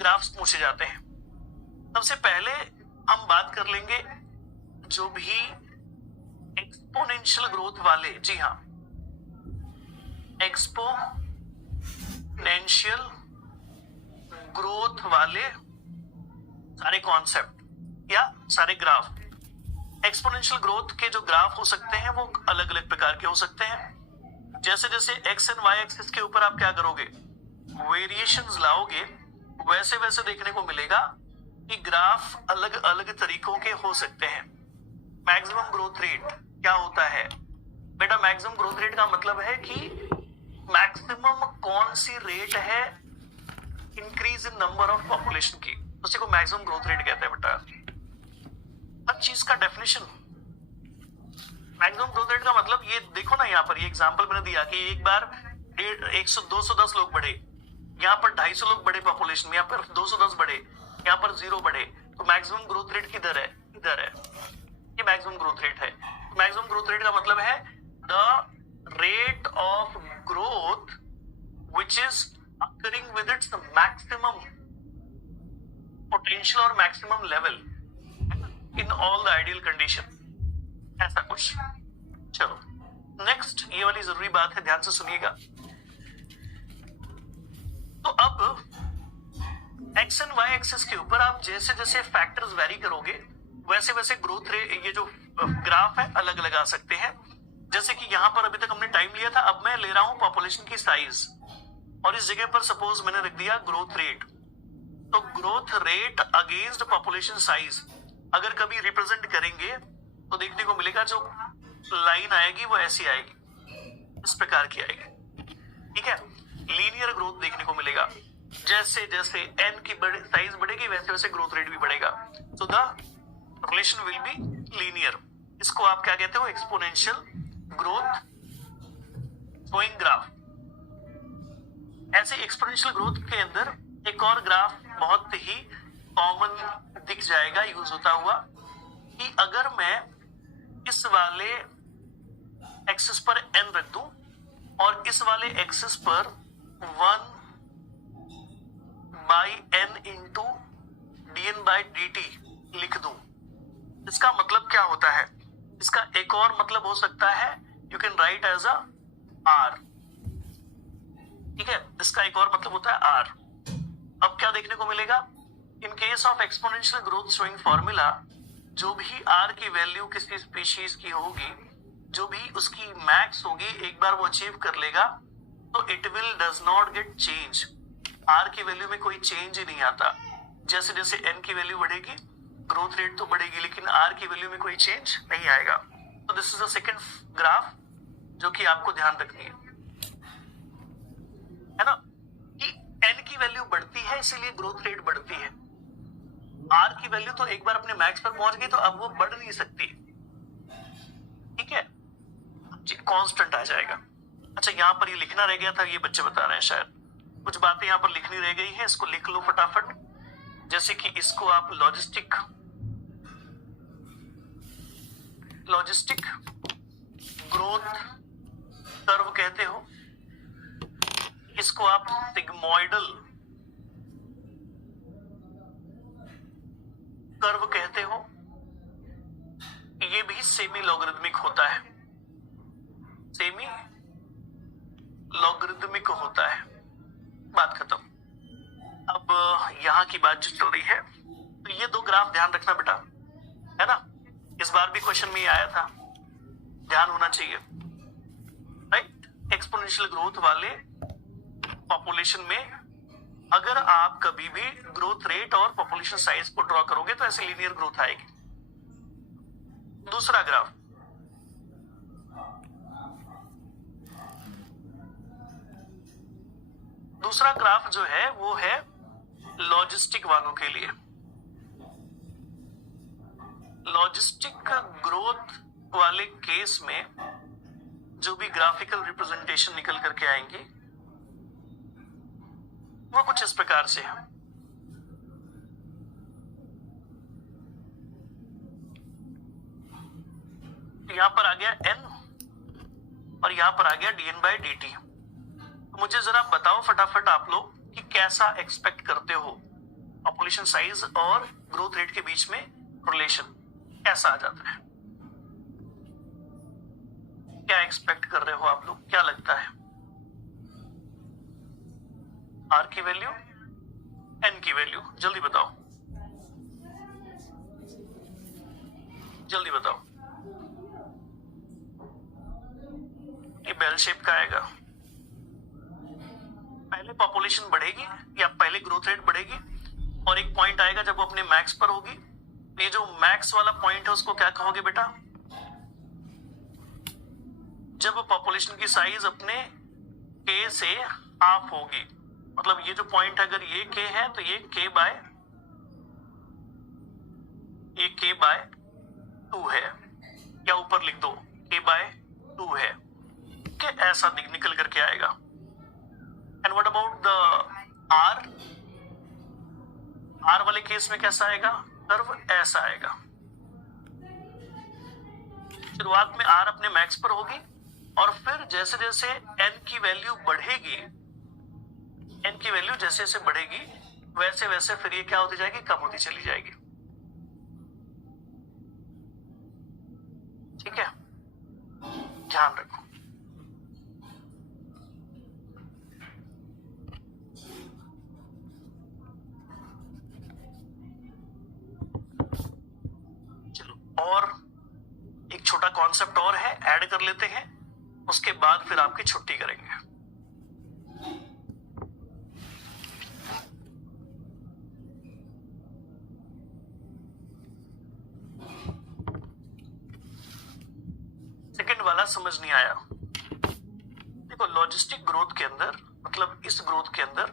Graphs पूछे जाते हैं। सबसे पहले हम बात कर लेंगे जो भी एक्सपोनेंशियल ग्रोथ वाले, जी हाँ, एक्सपोनेंशियल ग्रोथ वाले सारे कॉन्सेप्ट या सारे ग्राफ। एक्सपोनेंशियल ग्रोथ के जो ग्राफ हो सकते हैं वो अलग अलग प्रकार के हो सकते हैं। जैसे जैसे एक्स एंड वाई एक्सिस के ऊपर आप क्या करोगे, वेरिएशंस लाओगे, वैसे वैसे देखने को मिलेगा कि ग्राफ अलग अलग तरीकों के हो सकते हैं। मैक्सिमम ग्रोथ रेट क्या होता है बेटा? मैक्सिमम ग्रोथ रेट का मतलब है कि मैक्सिमम कौन सी रेट है increase in number of population की, उसी को मैक्सिमम ग्रोथ रेट कहते हैं बेटा। हर चीज का डेफिनेशन। मैक्सिमम ग्रोथ रेट का मतलब ये देखो ना, यहाँ पर ये एग्जांपल मैंने दिया कि एक बार 210 लोग बढ़े, यहाँ पर 250 लोग बढ़े पॉपुलेशन में, यहाँ पर 210 बढ़े, यहाँ पर 0 बढ़े, तो मैक्सिमम ग्रोथ रेट किधर है? इधर है, ये मैक्सिमम ग्रोथ रेट है। मैक्सिमम ग्रोथ रेट का मतलब है the rate of growth which is occurring with its maximum potential और maximum level in all the ideal condition, ऐसा कुछ। चलो नेक्स्ट, ये वाली जरूरी बात है, ध्यान से सुनिएगा। तो अब एक्स एंड वाई एक्सिस के ऊपर आप जैसे जैसे फैक्टर्स वेरी करोगे वैसे वैसे ग्रोथ रेट, ये जो ग्राफ है, अलग अलग आ सकते हैं। जैसे कि यहां पर अभी तक हमने टाइम लिया था, अब मैं ले रहा हूं पॉपुलेशन की साइज, और इस जगह पर सपोज मैंने रख दिया ग्रोथ रेट। तो growth rate against population size अगर कभी रिप्रेजेंट करेंगे तो देखने को मिलेगा जो लाइन आएगी वो ऐसी आएगी, इस प्रकार की आएगी, ठीक है। लीनियर ग्रोथ देखने को मिलेगा, जैसे जैसे एन की साइज बढ़ेगी वैसे वैसे ग्रोथ रेट भी बढ़ेगा। So the relation will be linear. इसको आप क्या कहते हो? Exponential growth showing graph. ऐसे एक्सपोनेंशियल ग्रोथ के अंदर एक और ग्राफ बहुत ही कॉमन दिख जाएगा, यूज होता हुआ, कि अगर मैं इस वाले एक्सिस पर n रख दूं और इस वाले एक्सिस पर 1 बाई n इंटू dn/dt लिख दूं, इसका मतलब क्या होता है? इसका एक और मतलब हो सकता है, you can write as a r, ठीक है। इसका एक और मतलब होता है r। अब क्या देखने को मिलेगा? In case of exponential growth showing formula, जो भी r की वैल्यू किसी स्पीशीज की होगी, जो भी उसकी मैक्स होगी, एक बार वो अचीव कर लेगा तो it will does not get change. r की वैल्यू में कोई चेंज ही नहीं आता। जैसे जैसे n की वैल्यू बढ़ेगी ग्रोथ रेट तो बढ़ेगी, लेकिन r की वैल्यू में कोई चेंज नहीं आएगा। तो this is the second graph जो कि आपको ध्यान रखनी है ना, कि n की वैल्यू बढ़ती है इसीलिए ग्रोथ रेट बढ़ती है। r की वैल्यू तो एक बार अपने मैक्स पर पहुंच गई तो अब वो बढ़ नहीं सकती, ठीक है, कांस्टेंट आ जाएगा। अच्छा, यहां पर ये लिखना रह गया था, ये बच्चे बता रहे हैं शायद कुछ बातें यहां पर लिखनी रह गई है, इसको लिख लो फटाफट। जैसे कि इसको आप लॉजिस्टिक ग्रोथ कर्व कहते हो, इसको आप सिग्मोइडल कर्व कहते हो, ये भी सेमी लॉगरिथमिक होता है, सेमी लॉगरिथमिक होता है। बात खत्म। अब यहां की बात जो चल रही है, तो ये दो ग्राफ ध्यान रखना बेटा, है ना। इस बार भी क्वेश्चन में आया था, ध्यान होना चाहिए, राइट। एक्सपोनेंशियल ग्रोथ वाले पॉपुलेशन में अगर आप कभी भी ग्रोथ रेट और पॉपुलेशन साइज को ड्रॉ करोगे तो ऐसे लीनियर ग्रोथ आएगी। दूसरा ग्राफ, दूसरा ग्राफ जो है वो है लॉजिस्टिक वालों के लिए। लॉजिस्टिक ग्रोथ वाले केस में जो भी ग्राफिकल रिप्रेजेंटेशन निकल करके आएंगी वो कुछ इस प्रकार से है। यहां पर आ गया n और यहां पर आ गया dn/dt। मुझे जरा बताओ फटाफट आप लोग कि कैसा एक्सपेक्ट करते हो पॉपुलेशन साइज और ग्रोथ रेट के बीच में रिलेशन ऐसा आ जाता है। क्या एक्सपेक्ट कर रहे हो आप लोग, क्या लगता है? आर की वैल्यू, एन की वैल्यू, जल्दी बताओ, जल्दी बताओ। ये बेल शेप का आएगा। पहले पॉपुलेशन बढ़ेगी या पहले ग्रोथ रेट बढ़ेगी और एक पॉइंट आएगा जब वो अपने मैक्स पर होगी। ये जो मैक्स वाला पॉइंट है उसको क्या कहोगे बेटा? जब पॉपुलेशन की साइज अपने के से हाफ होगी, मतलब ये जो पॉइंट अगर ये के है तो ये के बाय 2 है, या ऊपर लिख दो के बाय 2 है, कि ऐसा निकल करके आएगा। And what about the R? R वाले केस में कैसा आएगा? कर्व ऐसा आएगा। शुरुआत में आर अपने मैक्स पर होगी और फिर जैसे जैसे एन की वैल्यू बढ़ेगी, एन की वैल्यू जैसे जैसे बढ़ेगी वैसे वैसे फिर ये क्या होती जाएगी? कम होती चली जाएगी। ठीक है, ध्यान रखो। चलो, और एक छोटा कॉन्सेप्ट और है, ऐड कर लेते हैं, उसके बाद फिर आपकी छुट्टी करेंगे। सेकंड वाला समझ नहीं आया। देखो, लॉजिस्टिक ग्रोथ के अंदर, मतलब इस ग्रोथ के अंदर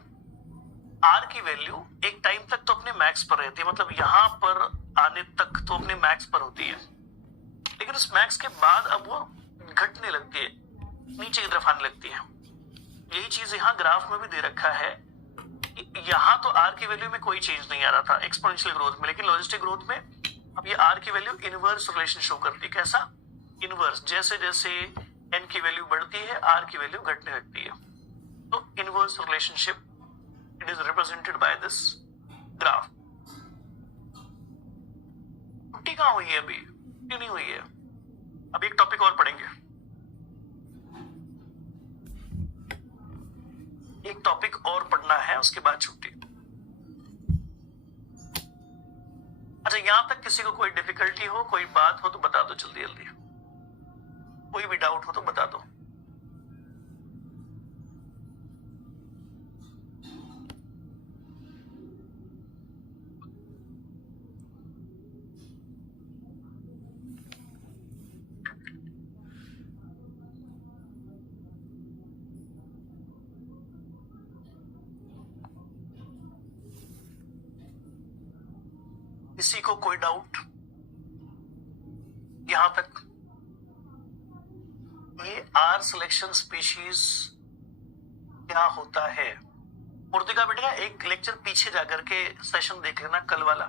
आर की वैल्यू एक टाइम तक तो अपने मैक्स पर रहती है, मतलब यहां पर आने तक तो अपने मैक्स पर होती है, लेकिन उस मैक्स के बाद अब वो घटने लगती है, नीचे की तरफ आने लगती है। यही चीज यहां ग्राफ में भी दे रखा है। यहां तो आर की वैल्यू में कोई चेंज नहीं आ रहा था एक्सपोनेंशियल ग्रोथ में, लेकिन लॉजिस्टिक ग्रोथ में अब ये आर की वैल्यू इनवर्स रिलेशन शो करती है। कैसा? इनवर्स। जैसे जैसे एन की वैल्यू बढ़ती है आर की वैल्यू घटने लगती है। तो inverse relationship it is represented by this graph. छुट्टी कहां हुई है? अभी क्यों नहीं हुई है? अब एक टॉपिक और पढ़ेंगे, एक टॉपिक और पढ़ना है, उसके बाद छुट्टी। अच्छा, यहां तक किसी को कोई डिफिकल्टी हो, कोई बात हो तो बता दो जल्दी जल्दी, कोई भी डाउट हो तो बता दो। किसी को कोई डाउट यहां तक? ये आर सिलेक्शन स्पीशीज क्या होता है? मूर्तिका बेटा, एक लेक्चर पीछे जाकर के सेशन देख लेना, कल वाला,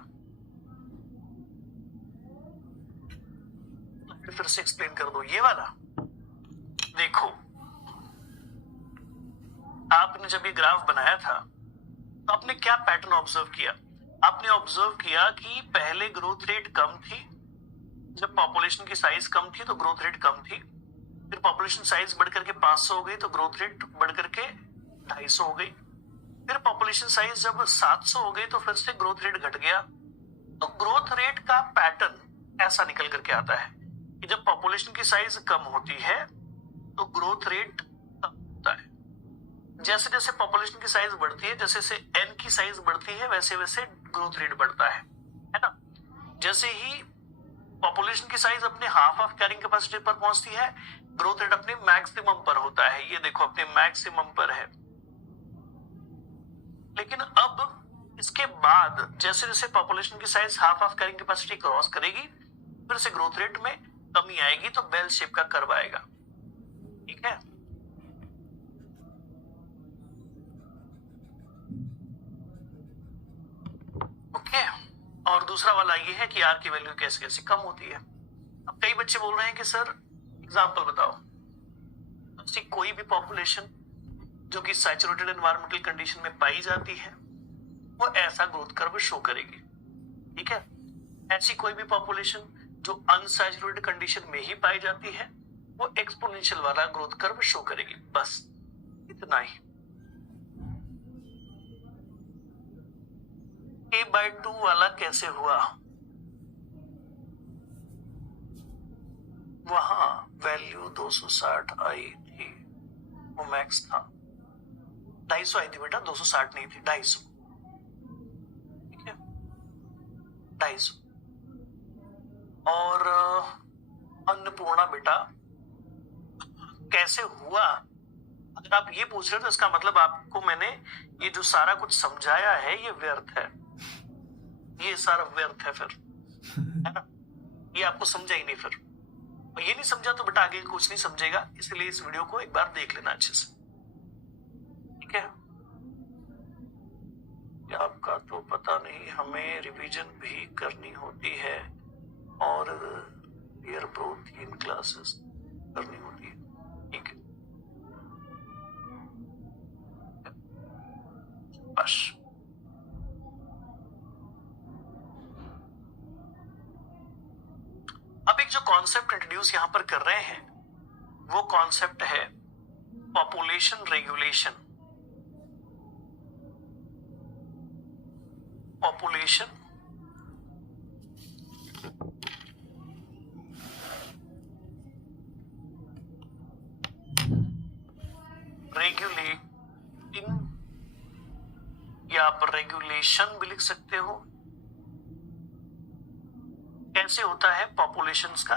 फिर से एक्सप्लेन कर दो। ये वाला देखो, आपने जब ये ग्राफ बनाया था तो आपने क्या पैटर्न ऑब्जर्व किया? आपने ऑब्जर्व किया कि पहले ग्रोथ रेट कम थी, जब पॉपुलेशन की साइज कम थी तो ग्रोथ रेट कम थी, फिर पॉपुलेशन साइज बढ़कर के 500 हो गई तो ग्रोथ रेट बढ़कर के 250 हो गई, फिर पॉपुलेशन साइज जब 700 हो गई तो फिर से ग्रोथ रेट घट गया। तो ग्रोथ रेट का पैटर्न ऐसा निकल करके आता है कि जब पॉपुलेशन की साइज कम होती है तो ग्रोथ रेट कम होता है। जैसे जैसे पॉपुलेशन की साइज बढ़ती है, जैसे जैसे एन की साइज बढ़ती है, वैसे वैसे ग्रोथ रेट बढ़ता है ना। जैसे ही पॉपुलेशन की साइज अपने हाफ ऑफ कैरिंग कैपेसिटी पर पहुंचती है, ग्रोथ रेट अपने मैक्सिमम पर होता है। ये देखो, अपने मैक्सिमम पर है। लेकिन अब इसके बाद जैसे जैसे पॉपुलेशन की size half of carrying capacity cross करेगी, फिर से ग्रोथ रेट में कमी आएगी, तो बेल शेप का कर्व आएगा। ठीक है, ओके। और दूसरा वाला ये है कि आर की वैल्यू कैसे कैसे कम होती है। अब कई बच्चे बोल रहे हैं कि सर एग्जांपल बताओ, ऐसी कोई भी पॉपुलेशन जो कि सैचुरेटेड एनवायरमेंटल कंडीशन में पाई जाती है, वो ऐसा ग्रोथ कर्व शो करेगी। ठीक है, ऐसी कोई भी पॉपुलेशन जो अनसैचुरेटेड कंडीशन में ही पाई जाती है वो एक्सपोनेंशियल वाला ग्रोथ कर्व शो करेगी। बस इतना ही। a/2 वाला कैसे हुआ? वहां वैल्यू 260 आई थी, वो मैक्स था। 250 आई थी बेटा, 260 नहीं थी, 250। ठीक है, 250। और अन्नपूर्णा बेटा कैसे हुआ? अगर आप ये पूछ रहे हो तो इसका मतलब आपको मैंने ये जो सारा कुछ समझाया है ये व्यर्थ है, ये सारा व्यर्थ है फिर, है ना? ये आपको समझा ही नहीं फिर, और ये नहीं समझा तो बेटा आगे कुछ नहीं समझेगा। इसलिए इस वीडियो को एक बार देख लेना अच्छे से। ठीक है, आपका तो पता नहीं, हमें रिवीजन भी करनी होती है और ईयर प्रो 3 क्लासेस करनी होती है। ठीक है, बस। अब एक जो कॉन्सेप्ट इंट्रोड्यूस यहां पर कर रहे हैं वो कॉन्सेप्ट है पॉपुलेशन रेगुलेशन। पॉपुलेशन रेगुलेटिंग, या आप रेगुलेशन भी लिख सकते हो। कैसे होता है पॉपुलेशंस का